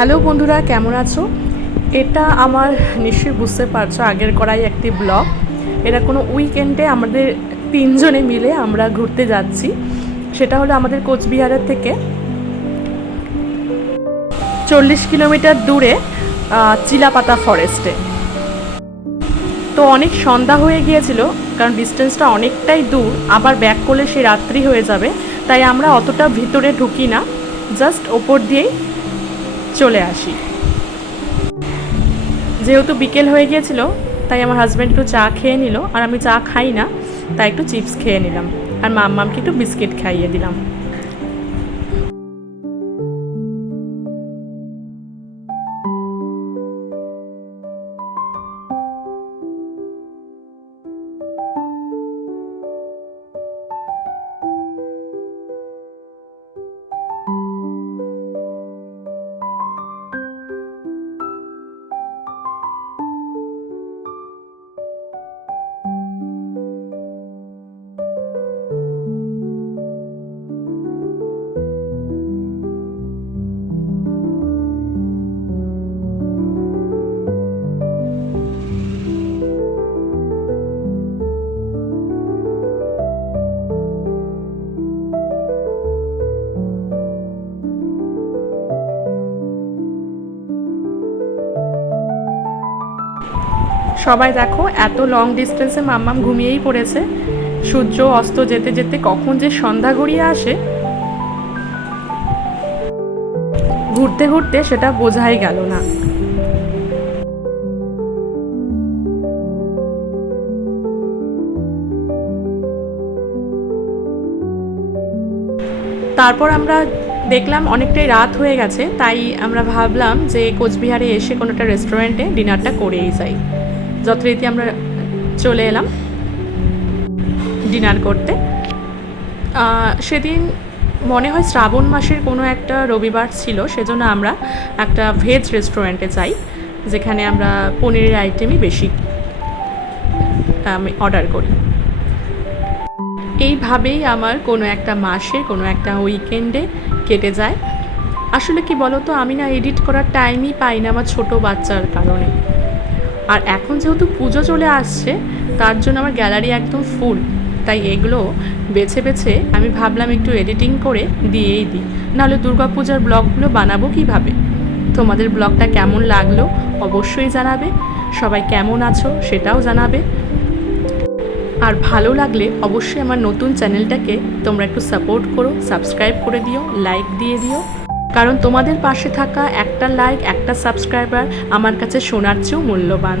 Hello বন্ধুরা, কেমন আছো? এটা আমার নিশ্চয়ই বুঝতে পারছ, আগের করাই একটি ব্লগ। এটা কোনো উইকেন্ডে আমাদের তিনজনে মিলে আমরা ঘুরতে যাচ্ছি। সেটা হলো আমাদের কোচবিহারের থেকে। চল্লিশ কিলোমিটার দূরে চিলাপাতা ফরেস্টে তো অনেক সন্ধ্যা হয়ে গিয়েছিল, কারণ ডিস্টেন্সটা অনেকটাই দূর। আবার ব্যাক করলে সে রাত্রি হয়ে যাবে, তাই আমরা অতটা ভিতরে ঢুকি না। জাস্ট ওপর দিয়েই চলে আসি। যেহেতু বিকেল হয়ে গিয়েছিল, তাই আমার হাজব্যান্ড একটু চা খেয়ে নিল, আর আমি চা খাই না, তাই একটু চিপস খেয়ে নিলাম। আর মাম্মামকে একটু বিস্কিট খাইয়ে দিলাম। সবাই দেখো, এত লং ডিস্টেন্সে মাম্মাম ঘুমিয়েই পড়েছে। সূর্য অস্ত যেতে যেতে কখন যে সন্ধ্যা গড়িয়ে আসে। ঘুরতে ঘুরতে সেটা বোঝাই গেল না। তারপর আমরা দেখলাম অনেকটাই রাত হয়ে গেছে, তাই আমরা ভাবলাম যে কোচবিহারে এসে কোনো একটা রেস্টুরেন্টে ডিনারটা করেই যাই। যথারীতি আমরা চলে এলাম ডিনার করতে। সেদিন মনে হয় শ্রাবণ মাসের কোনো একটা রবিবার ছিল, সেজন্য আমরা একটা ভেজ রেস্টুরেন্টে যাই, যেখানে আমরা পনিরের আইটেমই বেশি, আমি, অর্ডার করি। এইভাবেই আমার কোনো একটা মাসে কোনো একটা উইকেন্ডে কেটে যায়। আসলে কি বলো তো আমি না এডিট করার টাইমই পাই না আমার ছোট বাচ্চার কারণে। আর এখন যেহেতু পুজো চলে আসছে, তার জন্য আমার গ্যালারি একদম ফুল। তাই এগুলো বেছে বেছে আমি ভাবলাম একটু এডিটিং করে দিয়েই দিই। নাহলে দুর্গাপূজার ব্লগগুলো বানাবো কীভাবে? তোমাদের ব্লগটা কেমন লাগল অবশ্যই জানাবে। সবাই কেমন আছো সেটাও জানাবে। আর ভালো লাগলে অবশ্যই আমার নতুন চ্যানেলটাকে তোমরা একটু সাপোর্ট করো সাবস্ক্রাইব করে দিও লাইক দিয়ে দিও। কারণ তোমাদের পাশে থাকা একটা লাইক একটা সাবস্ক্রাইবার আমার কাছে শোনার চেয়েও মূল্যবান।